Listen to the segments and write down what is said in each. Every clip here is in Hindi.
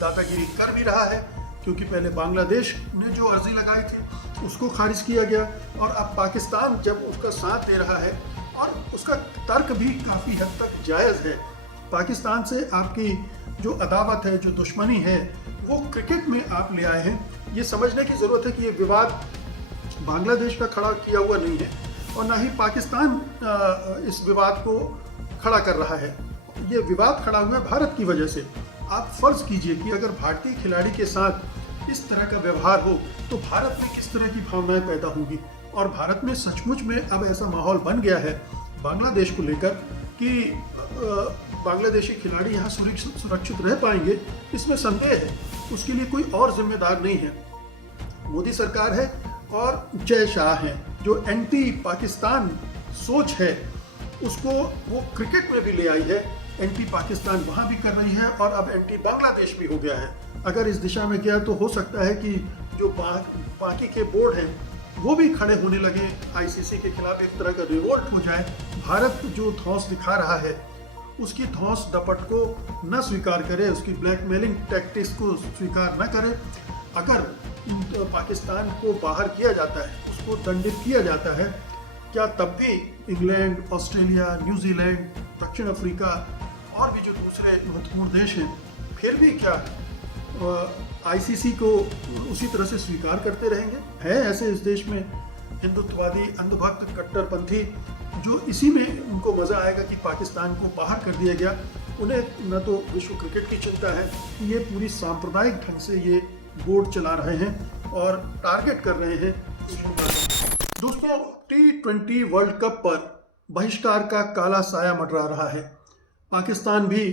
दादागिरी कर भी रहा है, क्योंकि पहले बांग्लादेश ने जो अर्जी लगाई थी उसको खारिज किया गया और अब पाकिस्तान जब उसका साथ दे रहा है, और उसका तर्क भी काफ़ी हद तक जायज़ है। पाकिस्तान से आपकी जो अदावत है, जो दुश्मनी है, वो क्रिकेट में आप ले आए हैं। ये समझने की ज़रूरत है कि ये विवाद बांग्लादेश का खड़ा किया हुआ नहीं है और ना ही पाकिस्तान इस विवाद को खड़ा कर रहा है। ये विवाद खड़ा हुआ है भारत की वजह से। आप फर्ज कीजिए कि अगर भारतीय खिलाड़ी के साथ इस तरह का व्यवहार हो तो भारत में किस तरह की भावनाएं पैदा होंगी। और भारत में सचमुच में अब ऐसा माहौल बन गया है बांग्लादेश को लेकर कि बांग्लादेशी खिलाड़ी यहाँ सुरक्षित रह पाएंगे, इसमें संदेह है। उसके लिए कोई और जिम्मेदार नहीं है, मोदी सरकार है और जय शाह हैं। जो एंटी पाकिस्तान सोच है उसको वो क्रिकेट में भी ले आई है। एंटी पाकिस्तान वहाँ भी कर रही है और अब एंटी बांग्लादेश भी हो गया है। अगर इस दिशा में गया तो हो सकता है कि जो बाकी के बोर्ड हैं वो भी खड़े होने लगे, आईसीसी के खिलाफ एक तरह का रिवोल्ट हो जाए। भारत जो धौंस दिखा रहा है उसकी धौंस डपट को न स्वीकार करे, उसकी ब्लैकमेलिंग टैक्टिक्स को स्वीकार न करे। अगर पाकिस्तान को बाहर किया जाता है, उसको दंडित किया जाता है, क्या तब भी इंग्लैंड, ऑस्ट्रेलिया, न्यूजीलैंड, दक्षिण अफ्रीका और भी जो दूसरे महत्वपूर्ण देश हैं, फिर भी क्या आईसीसी को उसी तरह से स्वीकार करते रहेंगे? है ऐसे इस देश में हिंदुत्ववादी, अंधभक्त, कट्टरपंथी, जो इसी में उनको मज़ा आएगा कि पाकिस्तान को बाहर कर दिया गया। उन्हें न तो विश्व क्रिकेट की चिंता है कि ये पूरी सांप्रदायिक ढंग से ये बोर्ड चला रहे हैं और टारगेट कर रहे हैं। दोस्तों, T20 वर्ल्ड कप पर बहिष्कार का काला साया मंडरा रहा है। पाकिस्तान भी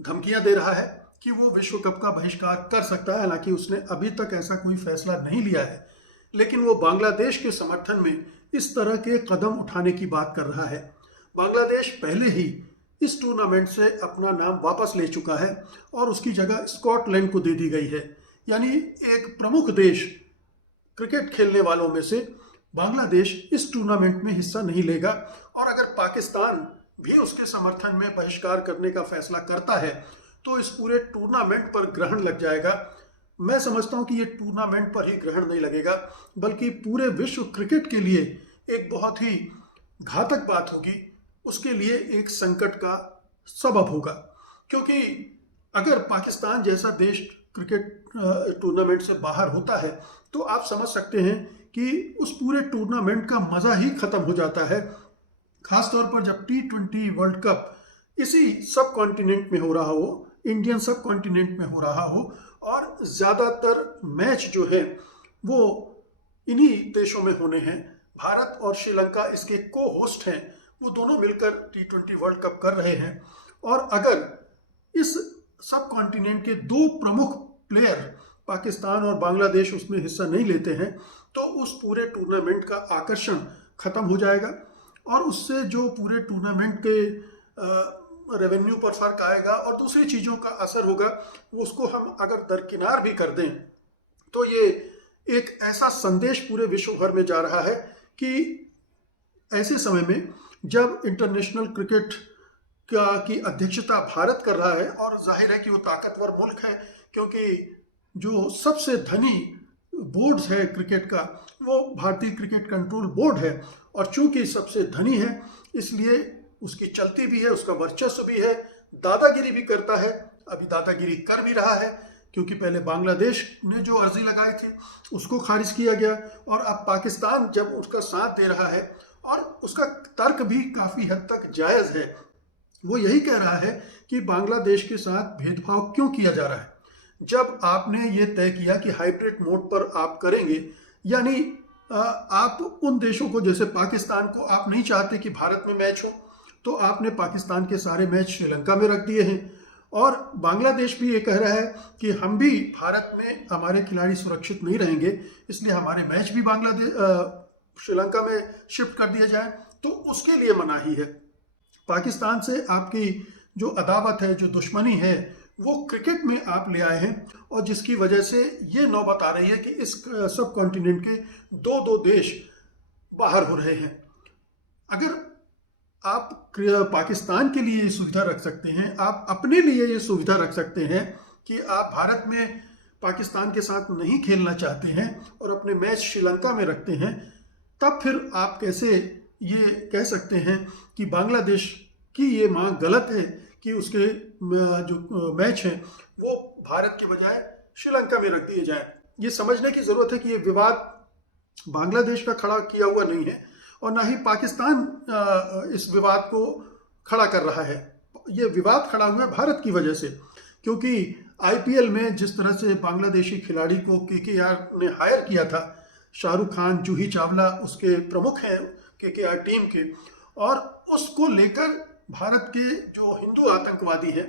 धमकियां दे रहा है कि वो विश्व कप का बहिष्कार कर सकता है। हालांकि उसने अभी तक ऐसा कोई फैसला नहीं लिया है, लेकिन वो बांग्लादेश के समर्थन में इस तरह के कदम उठाने की बात कर रहा है। बांग्लादेश पहले ही इस टूर्नामेंट से अपना नाम वापस ले चुका है और उसकी जगह स्कॉटलैंड को दे दी गई है। यानी एक प्रमुख देश क्रिकेट खेलने वालों में से बांग्लादेश इस टूर्नामेंट में हिस्सा नहीं लेगा। और अगर पाकिस्तान भी उसके समर्थन में बहिष्कार करने का फैसला करता है तो इस पूरे टूर्नामेंट पर ग्रहण लग जाएगा। मैं समझता हूं कि ये टूर्नामेंट पर ही ग्रहण नहीं लगेगा, बल्कि पूरे विश्व क्रिकेट के लिए एक बहुत ही घातक बात होगी, उसके लिए एक संकट का सबब होगा। क्योंकि अगर पाकिस्तान जैसा देश क्रिकेट टूर्नामेंट से बाहर होता है तो आप समझ सकते हैं कि उस पूरे टूर्नामेंट का मज़ा ही ख़त्म हो जाता है। खासतौर पर जब T20 वर्ल्ड कप इसी सब कॉन्टिनेंट में हो रहा हो, इंडियन सब कॉन्टिनेंट में हो रहा हो, और ज़्यादातर मैच जो है वो इन्हीं देशों में होने हैं। भारत और श्रीलंका इसके को होस्ट हैं, वो दोनों मिलकर T20 वर्ल्ड कप कर रहे हैं। और अगर इस सब कॉन्टिनेंट के दो प्रमुख प्लेयर पाकिस्तान और बांग्लादेश उसमें हिस्सा नहीं लेते हैं तो उस पूरे टूर्नामेंट का आकर्षण खत्म हो जाएगा और उससे जो पूरे टूर्नामेंट के रेवेन्यू पर फर्क आएगा और दूसरी चीज़ों का असर होगा, वो उसको हम अगर दरकिनार भी कर दें तो ये एक ऐसा संदेश पूरे विश्व भर में जा रहा है कि ऐसे समय में जब इंटरनेशनल क्रिकेट की अध्यक्षता भारत कर रहा है, और जाहिर है कि वो ताकतवर मुल्क है क्योंकि जो सबसे धनी बोर्ड्स है क्रिकेट का वो भारतीय क्रिकेट कंट्रोल बोर्ड है, और चूंकि सबसे धनी है इसलिए उसकी चलती भी है, उसका वर्चस्व भी है, दादागिरी भी करता है। अभी दादागिरी कर भी रहा है क्योंकि पहले बांग्लादेश ने जो अर्जी लगाई थी उसको खारिज किया गया और अब पाकिस्तान जब उसका साथ दे रहा है, और उसका तर्क भी काफ़ी हद तक जायज़ है। वो यही कह रहा है कि बांग्लादेश के साथ भेदभाव क्यों किया जा रहा है। जब आपने ये तय किया कि हाइब्रिड मोड पर आप करेंगे, यानी आप उन देशों को, जैसे पाकिस्तान को आप नहीं चाहते कि भारत में मैच हो, तो आपने पाकिस्तान के सारे मैच श्रीलंका में रख दिए हैं। और बांग्लादेश भी ये कह रहा है कि हम भी भारत में हमारे खिलाड़ी सुरक्षित नहीं रहेंगे, इसलिए हमारे मैच भी श्रीलंका में शिफ्ट कर दिया जाए, तो उसके लिए मनाही है। पाकिस्तान से आपकी जो अदावत है, जो दुश्मनी है, वो क्रिकेट में आप ले आए हैं, और जिसकी वजह से ये नौबत आ रही है कि इस सब कॉन्टिनेंट के दो देश बाहर हो रहे हैं। अगर आप पाकिस्तान के लिए ये सुविधा रख सकते हैं, आप अपने लिए ये सुविधा रख सकते हैं कि आप भारत में पाकिस्तान के साथ नहीं खेलना चाहते हैं और अपने मैच श्रीलंका में रखते हैं, तब फिर आप कैसे ये कह सकते हैं कि बांग्लादेश की ये मांग गलत है कि उसके जो मैच हैं वो भारत के बजाय श्रीलंका में रख दिए जाएं। ये समझने की ज़रूरत है कि ये विवाद बांग्लादेश का खड़ा किया हुआ नहीं है और ना ही पाकिस्तान इस विवाद को खड़ा कर रहा है। ये विवाद खड़ा हुआ है भारत की वजह से, क्योंकि आईपीएल में जिस तरह से बांग्लादेशी खिलाड़ी को केकेआर ने हायर किया था, शाहरुख खान, जूही चावला उसके प्रमुख हैं केकेआर टीम के, और उसको लेकर भारत के जो हिंदू आतंकवादी हैं,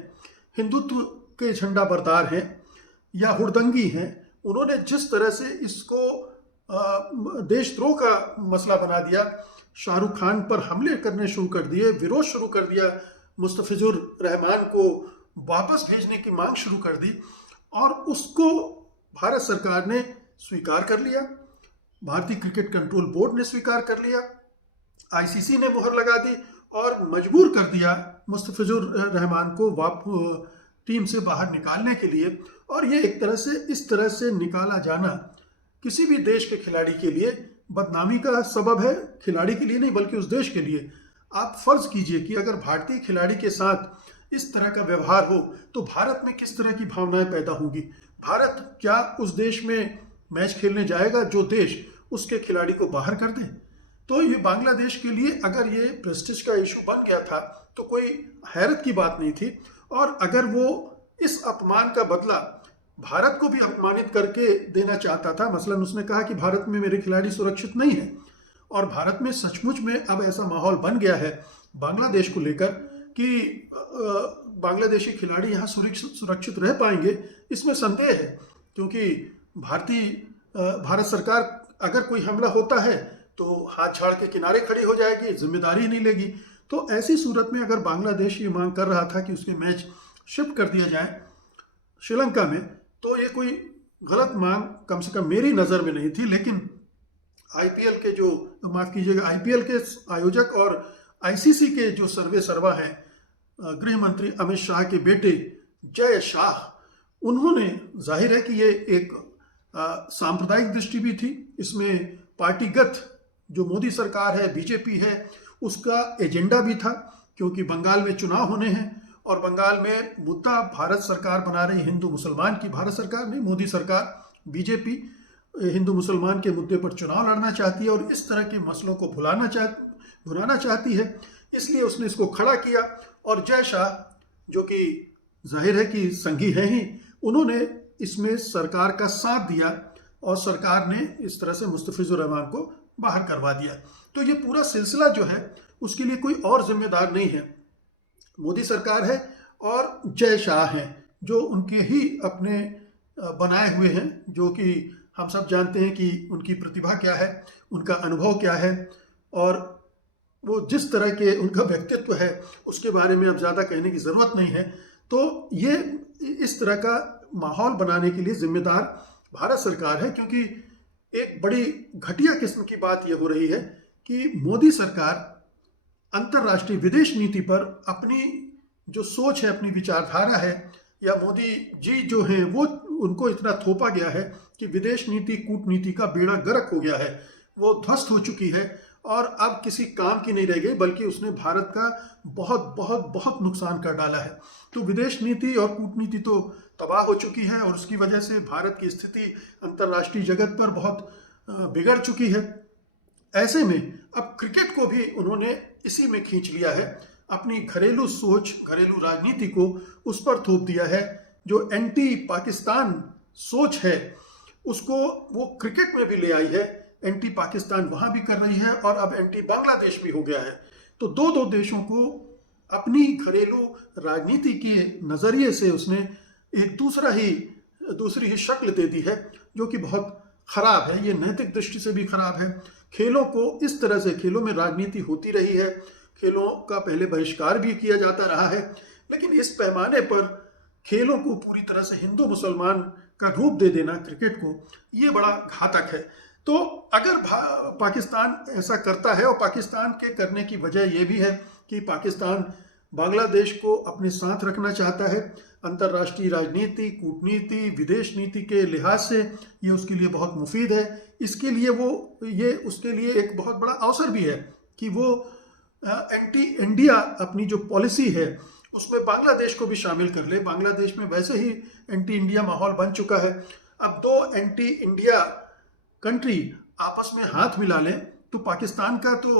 हिंदुत्व के झंडा बरदार हैं या हुड़दंगी हैं, उन्होंने जिस तरह से इसको देशद्रोह का मसला बना दिया, शाहरुख खान पर हमले करने शुरू कर दिए, विरोध शुरू कर दिया, मुस्तफिजुर रहमान को वापस भेजने की मांग शुरू कर दी और उसको भारत सरकार ने स्वीकार कर लिया, भारतीय क्रिकेट कंट्रोल बोर्ड ने स्वीकार कर लिया, आईसीसी ने मुहर लगा दी और मजबूर कर दिया मुस्तफिजुर रहमान को टीम से बाहर निकालने के लिए। और ये एक तरह से इस तरह से निकाला जाना किसी भी देश के खिलाड़ी के लिए बदनामी का सबब है, खिलाड़ी के लिए नहीं बल्कि उस देश के लिए। आप फर्ज कीजिए कि अगर भारतीय खिलाड़ी के साथ इस तरह का व्यवहार हो तो भारत में किस तरह की भावनाएं पैदा होंगी। भारत क्या उस देश में मैच खेलने जाएगा जो देश उसके खिलाड़ी को बाहर कर दे? तो ये बांग्लादेश के लिए अगर ये प्रेस्टीज का इशू बन गया था तो कोई हैरत की बात नहीं थी। और अगर वो इस अपमान का बदला भारत को भी अपमानित करके देना चाहता था, मसलन उसने कहा कि भारत में मेरे खिलाड़ी सुरक्षित नहीं है, और भारत में सचमुच में अब ऐसा माहौल बन गया है बांग्लादेश को लेकर कि बांग्लादेशी खिलाड़ी यहाँ सुरक्षित रह पाएंगे, इसमें संदेह है। क्योंकि भारत सरकार अगर कोई हमला होता है तो हाथ झाड़ के किनारे खड़ी हो जाएगी, जिम्मेदारी नहीं लेगी। तो ऐसी सूरत में अगर बांग्लादेश ये मांग कर रहा था कि उसके मैच शिफ्ट कर दिया जाए श्रीलंका में, तो ये कोई गलत मांग कम से कम मेरी नज़र में नहीं थी। लेकिन आईपीएल के जो माफ़ कीजिएगा आईपीएल के आयोजक और आईसीसी के जो सर्वा हैं, गृह मंत्री अमित शाह के बेटे जय शाह, उन्होंने जाहिर है कि ये एक सांप्रदायिक दृष्टि भी थी, इसमें पार्टीगत जो मोदी सरकार है, बीजेपी है, उसका एजेंडा भी था, क्योंकि बंगाल में चुनाव होने हैं और बंगाल में मुद्दा भारत सरकार बना रही हिंदू मुसलमान की, भारत सरकार नहीं मोदी सरकार बीजेपी हिंदू मुसलमान के मुद्दे पर चुनाव लड़ना चाहती है और इस तरह के मसलों को भुलाना चाहती है, इसलिए उसने इसको खड़ा किया। और जय शाह जो कि जाहिर है कि संघी हैं ही, उन्होंने इसमें सरकार का साथ दिया और सरकार ने इस तरह से मुस्तफिजुर रहमान को बाहर करवा दिया। तो ये पूरा सिलसिला जो है उसके लिए कोई और जिम्मेदार नहीं है, मोदी सरकार है और जय शाह हैं जो उनके ही अपने बनाए हुए हैं, जो कि हम सब जानते हैं कि उनकी प्रतिभा क्या है, उनका अनुभव क्या है और वो जिस तरह के उनका व्यक्तित्व है उसके बारे में अब ज़्यादा कहने की ज़रूरत नहीं है। तो ये इस तरह का माहौल बनाने के लिए जिम्मेदार भारत सरकार है, क्योंकि एक बड़ी घटिया किस्म की बात यह हो रही है कि मोदी सरकार अंतर्राष्ट्रीय विदेश नीति पर अपनी जो सोच है, अपनी विचारधारा है, या मोदी जी जो हैं वो उनको इतना थोपा गया है कि विदेश नीति कूटनीति का बेड़ा गर्क हो गया है, वो ध्वस्त हो चुकी है और अब किसी काम की नहीं रह गई, बल्कि उसने भारत का बहुत बहुत बहुत नुकसान कर डाला है। तो विदेश नीति और कूटनीति तो तबाह हो चुकी है और उसकी वजह से भारत की स्थिति अंतर्राष्ट्रीय जगत पर बहुत बिगड़ चुकी है। ऐसे में अब क्रिकेट को भी उन्होंने इसी में खींच लिया है, अपनी घरेलू सोच, घरेलू राजनीति को उस पर थोप दिया है। जो एंटी पाकिस्तान सोच है उसको वो क्रिकेट में भी ले आई है, एंटी पाकिस्तान वहाँ भी कर रही है और अब एंटी बांग्लादेश भी हो गया है। तो दो देशों को अपनी घरेलू राजनीति के नज़रिए से उसने एक दूसरी ही शक्ल दे दी है, जो कि बहुत ख़राब है। ये नैतिक दृष्टि से भी ख़राब है। खेलों को इस तरह से, खेलों में राजनीति होती रही है, खेलों का पहले बहिष्कार भी किया जाता रहा है, लेकिन इस पैमाने पर खेलों को पूरी तरह से हिंदू मुसलमान का रूप दे देना क्रिकेट को, ये बड़ा घातक है। तो अगर पाकिस्तान ऐसा करता है, और पाकिस्तान के करने की वजह यह भी है कि पाकिस्तान बांग्लादेश को अपने साथ रखना चाहता है। अंतर्राष्ट्रीय राजनीति, कूटनीति, विदेश नीति के लिहाज से ये उसके लिए बहुत मुफीद है। इसके लिए ये उसके लिए एक बहुत बड़ा अवसर भी है कि वो एंटी इंडिया अपनी जो पॉलिसी है उसमें बांग्लादेश को भी शामिल कर ले। बांग्लादेश में वैसे ही एंटी इंडिया माहौल बन चुका है। अब दो एंटी इंडिया कंट्री आपस में हाथ मिला लें तो पाकिस्तान का तो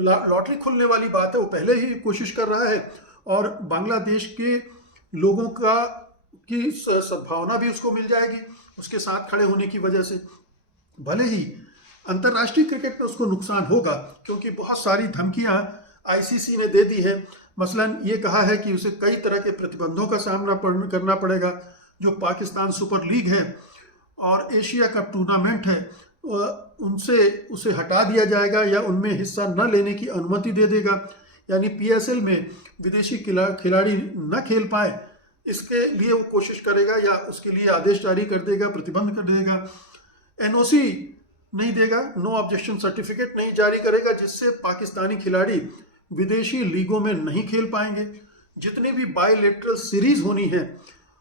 लॉटरी खुलने वाली बात है। वो पहले ही कोशिश कर रहा है और बांग्लादेश के लोगों की सद्भावना भी उसको मिल जाएगी उसके साथ खड़े होने की वजह से। भले ही अंतर्राष्ट्रीय क्रिकेट में उसको नुकसान होगा क्योंकि बहुत सारी धमकियां आईसीसी ने दे दी है। मसलन ये कहा है कि उसे कई तरह के प्रतिबंधों का सामना करना पड़ेगा। जो पाकिस्तान सुपर लीग है और एशिया कप टूर्नामेंट है उसे हटा दिया जाएगा या उनमें हिस्सा न लेने की अनुमति दे देगा। यानी पीएसएल में विदेशी खिलाड़ी न खेल पाए इसके लिए वो कोशिश करेगा या उसके लिए आदेश जारी कर देगा, प्रतिबंध कर देगा। एनओसी नहीं देगा, नो ऑब्जेक्शन सर्टिफिकेट नहीं जारी करेगा, जिससे पाकिस्तानी खिलाड़ी विदेशी लीगों में नहीं खेल पाएंगे। जितनी भी बायलैटरल सीरीज होनी है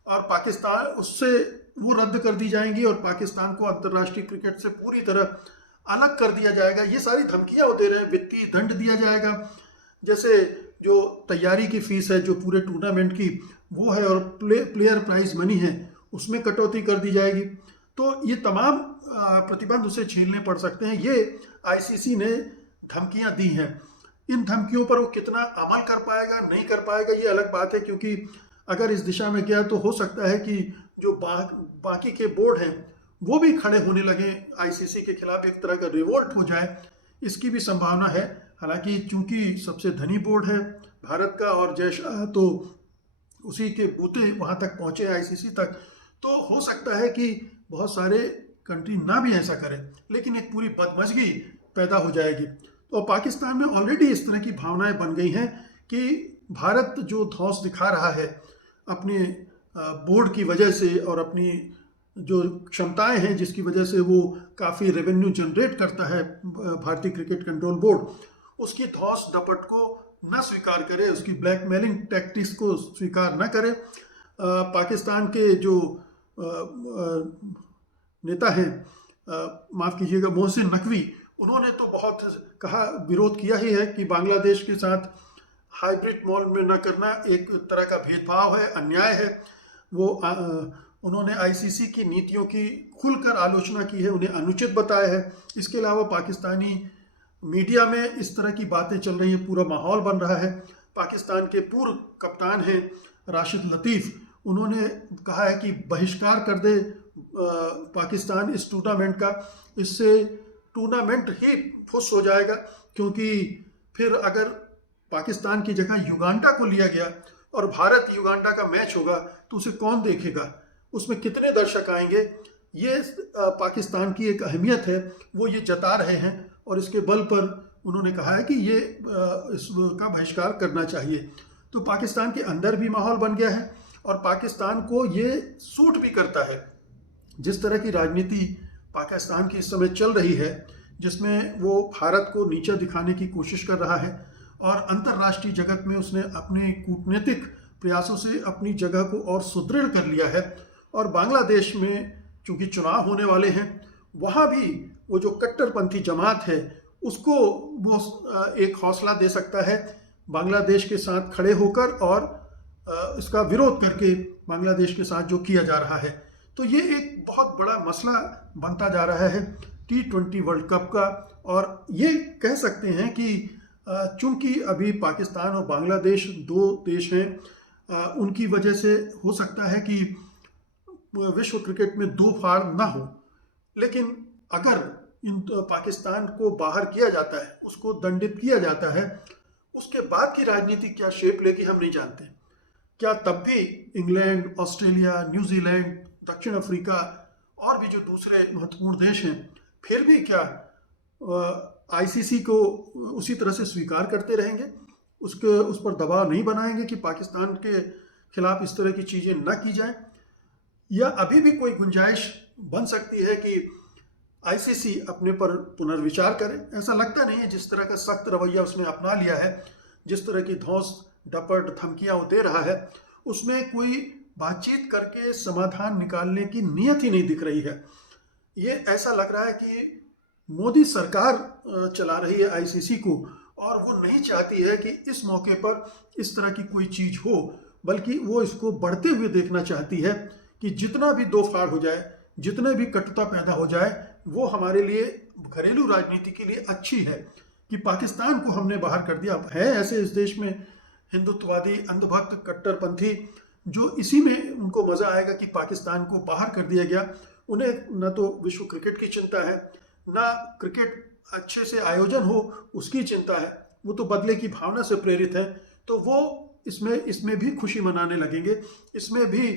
और पाकिस्तान उससे वो रद्द कर दी जाएंगी और पाकिस्तान को अंतर्राष्ट्रीय क्रिकेट से पूरी तरह अलग कर दिया जाएगा। ये सारी धमकियां वो दे रहे हैं। वित्तीय दंड दिया जाएगा, जैसे जो तैयारी की फीस है जो पूरे टूर्नामेंट की वो है और प्लेयर प्राइज मनी है उसमें कटौती कर दी जाएगी। तो ये तमाम प्रतिबंध उसे झेलने पड़ सकते हैं। ये आईसीसी ने धमकियां दी हैं। इन धमकियों पर वो कितना अमल कर पाएगा नहीं कर पाएगा ये अलग बात है, क्योंकि अगर इस दिशा में गया तो हो सकता है कि जो बाकी के बोर्ड हैं वो भी खड़े होने लगे आईसीसी के खिलाफ, एक तरह का रिवोल्ट हो जाए, इसकी भी संभावना है। हालांकि चूंकि सबसे धनी बोर्ड है भारत का और जय शाह तो उसी के बूते वहां तक पहुंचे आईसीसी तक, तो हो सकता है कि बहुत सारे कंट्री ना भी ऐसा करें, लेकिन एक पूरी बदमजगी पैदा हो जाएगी। तो पाकिस्तान में ऑलरेडी इस तरह की भावनाएं बन गई हैं कि भारत जो धौंस दिखा रहा है अपने बोर्ड की वजह से और अपनी जो क्षमताएं हैं जिसकी वजह से वो काफ़ी रेवेन्यू जनरेट करता है भारतीय क्रिकेट कंट्रोल बोर्ड, उसकी धौंस दपट को न स्वीकार करे, उसकी ब्लैकमेलिंग टैक्टिक्स को स्वीकार न करे। पाकिस्तान के जो नेता हैं, माफ़ कीजिएगा, मोहसिन नकवी, उन्होंने तो बहुत कहा, विरोध किया ही है कि बांग्लादेश के साथ हाइब्रिड मॉडल में न करना एक तरह का भेदभाव है, अन्याय है। वो उन्होंने आईसीसी की नीतियों की खुलकर आलोचना की है, उन्हें अनुचित बताया है। इसके अलावा पाकिस्तानी मीडिया में इस तरह की बातें चल रही हैं, पूरा माहौल बन रहा है। पाकिस्तान के पूर्व कप्तान हैं राशिद लतीफ़, उन्होंने कहा है कि बहिष्कार कर दे पाकिस्तान इस टूर्नामेंट का, इससे टूर्नामेंट ही फुस हो जाएगा। क्योंकि फिर अगर पाकिस्तान की जगह युगांडा को लिया गया और भारत युगांडा का मैच होगा तो उसे कौन देखेगा, उसमें कितने दर्शक आएंगे, ये पाकिस्तान की एक अहमियत है, वो ये जता रहे हैं और इसके बल पर उन्होंने कहा है कि ये इसका बहिष्कार करना चाहिए। तो पाकिस्तान के अंदर भी माहौल बन गया है और पाकिस्तान को ये सूट भी करता है। जिस तरह की राजनीति पाकिस्तान की इस समय चल रही है, जिसमें वो भारत को नीचा दिखाने की कोशिश कर रहा है और अंतर्राष्ट्रीय जगत में उसने अपने कूटनीतिक प्रयासों से अपनी जगह को और सुदृढ़ कर लिया है। और बांग्लादेश में चूंकि चुनाव होने वाले हैं, वहाँ भी वो जो कट्टरपंथी जमात है उसको वो एक हौसला दे सकता है बांग्लादेश के साथ खड़े होकर और इसका विरोध करके बांग्लादेश के साथ जो किया जा रहा है। तो ये एक बहुत बड़ा मसला बनता जा रहा है T20 वर्ल्ड कप का। और ये कह सकते हैं कि चूंकि अभी पाकिस्तान और बांग्लादेश दो देश हैं, उनकी वजह से हो सकता है कि विश्व क्रिकेट में दो फाड़ ना हो, लेकिन अगर इन पाकिस्तान को बाहर किया जाता है, उसको दंडित किया जाता है, उसके बाद की राजनीति क्या शेप लेगी हम नहीं जानते। क्या तब भी इंग्लैंड, ऑस्ट्रेलिया, न्यूजीलैंड, दक्षिण अफ्रीका और भी जो दूसरे महत्वपूर्ण देश हैं, फिर भी क्या आईसीसी को उसी तरह से स्वीकार करते रहेंगे, उस पर दबाव नहीं बनाएंगे कि पाकिस्तान के खिलाफ इस तरह की चीज़ें न की जाएं? या अभी भी कोई गुंजाइश बन सकती है कि आईसीसी अपने पर पुनर्विचार करे? ऐसा लगता नहीं है। जिस तरह का सख्त रवैया उसने अपना लिया है, जिस तरह की धौंस डपट धमकियां वो दे रहा है, उसमें कोई बातचीत करके समाधान निकालने की नीयत ही नहीं दिख रही है। ये ऐसा लग रहा है कि मोदी सरकार चला रही है आईसीसी को, और वो नहीं चाहती है कि इस मौके पर इस तरह की कोई चीज़ हो, बल्कि वो इसको बढ़ते हुए देखना चाहती है कि जितना भी दो फाड़ हो जाए, जितने भी कटुता पैदा हो जाए, वो हमारे लिए घरेलू राजनीति के लिए अच्छी है कि पाकिस्तान को हमने बाहर कर दिया। है ऐसे इस देश में हिंदुत्ववादी, अंधभक्त, कट्टरपंथी, जो इसी में उनको मज़ा आएगा कि पाकिस्तान को बाहर कर दिया गया। उन्हें न तो विश्व क्रिकेट की चिंता है, ना क्रिकेट अच्छे से आयोजन हो उसकी चिंता है। वो तो बदले की भावना से प्रेरित है, तो वो इसमें भी खुशी मनाने लगेंगे। इसमें भी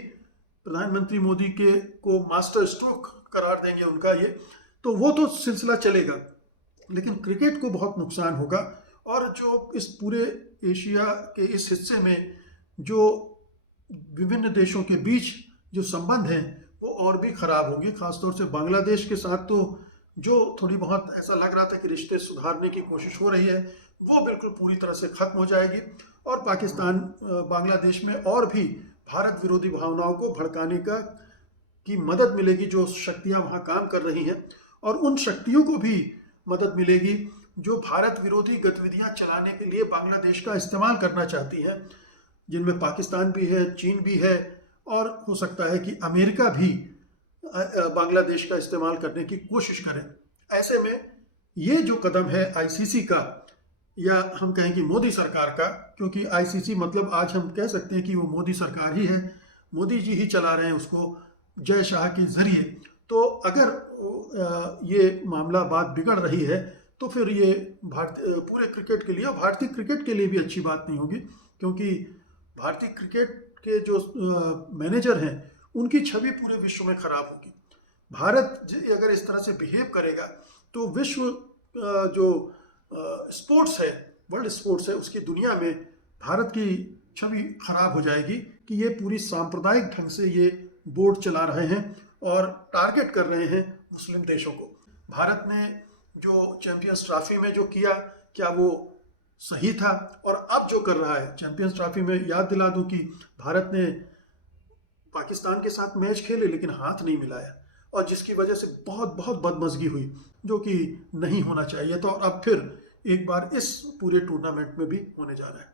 प्रधानमंत्री मोदी के को मास्टर स्ट्रोक करार देंगे उनका ये, तो वो तो सिलसिला चलेगा, लेकिन क्रिकेट को बहुत नुकसान होगा। और जो इस पूरे एशिया के इस हिस्से में जो विभिन्न देशों के बीच जो संबंध हैं वो और भी खराब होंगे। खासतौर से बांग्लादेश के साथ तो जो थोड़ी बहुत ऐसा लग रहा था कि रिश्ते सुधारने की कोशिश हो रही है, वो बिल्कुल पूरी तरह से खत्म हो जाएगी। और पाकिस्तान बांग्लादेश में और भी भारत विरोधी भावनाओं को भड़काने की मदद मिलेगी, जो शक्तियां वहां काम कर रही हैं। और उन शक्तियों को भी मदद मिलेगी जो भारत विरोधी गतिविधियां चलाने के लिए बांग्लादेश का इस्तेमाल करना चाहती हैं, जिनमें पाकिस्तान भी है, चीन भी है, और हो सकता है कि अमेरिका भी बांग्लादेश का इस्तेमाल करने की कोशिश करें। ऐसे में ये जो कदम है आईसीसी का, या हम कहें कि मोदी सरकार का, क्योंकि आईसीसी मतलब आज हम कह सकते हैं कि वो मोदी सरकार ही है, मोदी जी ही चला रहे हैं उसको जय शाह के जरिए। तो अगर ये मामला बात बिगड़ रही है तो फिर ये पूरे क्रिकेट के लिए और भारतीय क्रिकेट के लिए भी अच्छी बात नहीं होगी, क्योंकि भारतीय क्रिकेट के जो मैनेजर हैं उनकी छवि पूरे विश्व में खराब होगी। भारत अगर इस तरह से बिहेव करेगा तो विश्व जो स्पोर्ट्स है, वर्ल्ड स्पोर्ट्स है, उसकी दुनिया में भारत की छवि खराब हो जाएगी कि ये पूरी सांप्रदायिक ढंग से ये बोर्ड चला रहे हैं और टारगेट कर रहे हैं मुस्लिम देशों को। भारत ने जो चैंपियंस ट्रॉफी में जो किया, क्या वो सही था? और अब जो कर रहा है चैंपियंस ट्रॉफी में, याद दिला दूं कि भारत ने पाकिस्तान के साथ मैच खेले लेकिन हाथ नहीं मिलाया, और जिसकी वजह से बहुत बहुत बदमज़गी हुई, जो कि नहीं होना चाहिए। तो अब फिर एक बार इस पूरे टूर्नामेंट में भी होने जा रहा है।